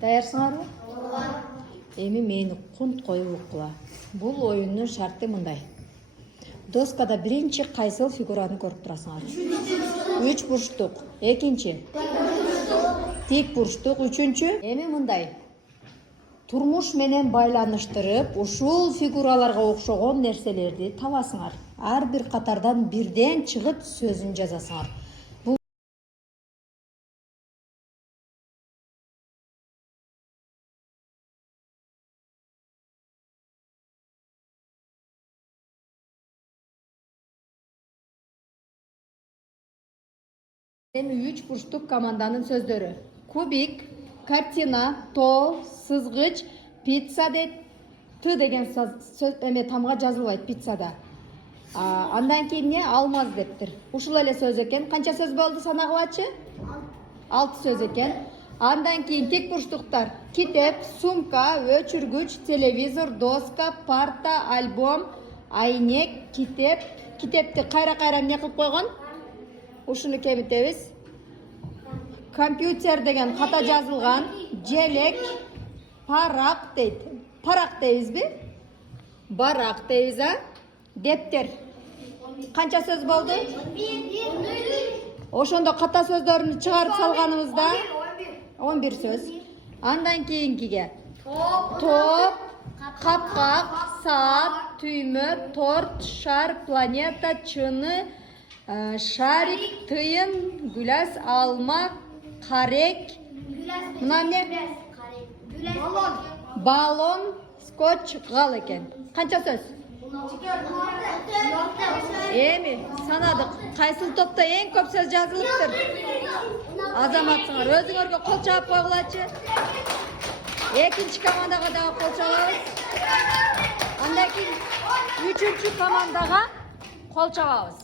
Даярсыңарбы? Эми мени кунт коюп уккула. Бул оюндун шарты мындай. Доскада биринчи кайсыл фигураны көрүп турасыңар? 3 бурчтук. Экинчи тик бурчтук. Үчүнчү эми мындай. Турмуш менен байланыштырып, ушул фигураларга окшогон нерселерди табасыңар. Ар бир катардан бирден чыгып сөзүн жазасыңар. Эми 3 бурчтук команданын сөздөрү. Кубик, картина, тоо, сызгыч, пицца дейт. Т деген сөз эме тамга жазылбайт пиццада. Андан кийин эмне? Алмаз дептир. Ушул эле сөз экен. Канча сөз болду санагылачы? 6 сөз экен. Андан кийин тик бурчтуктар: китеп, сумка, өчүргүч, телевизор, доска, парта, альбом, айнек, китеп. Китепти кайра-кайра эмне кылып койгон? Ушуну кемитебиз. Компьютер деген ката жазылган. Желек, парак дейт. Парак дейбизби? Барак дейбиз, Дептер. Канча сөз болду? 11. Ошондо ката сөздөрүнү чыгарып салганыбызда 11 сөз. Андан кийинкиге топ, капкак, саат, түймө, торт, шар, планета, чыны, шарик, тыйын, гүлас, алма, карек. Мына эмне? Баллон, скотч, гал экен. Канча сөз? Эми санадык. Кайсыл топто эң көп сөз жазылыптыр? Азаматсыңар, өзүңөргө кол чаап койгулачы. Экинчи командага дагы кол чабабыз. Андан кийин үчүнчү командага кол чабабыз.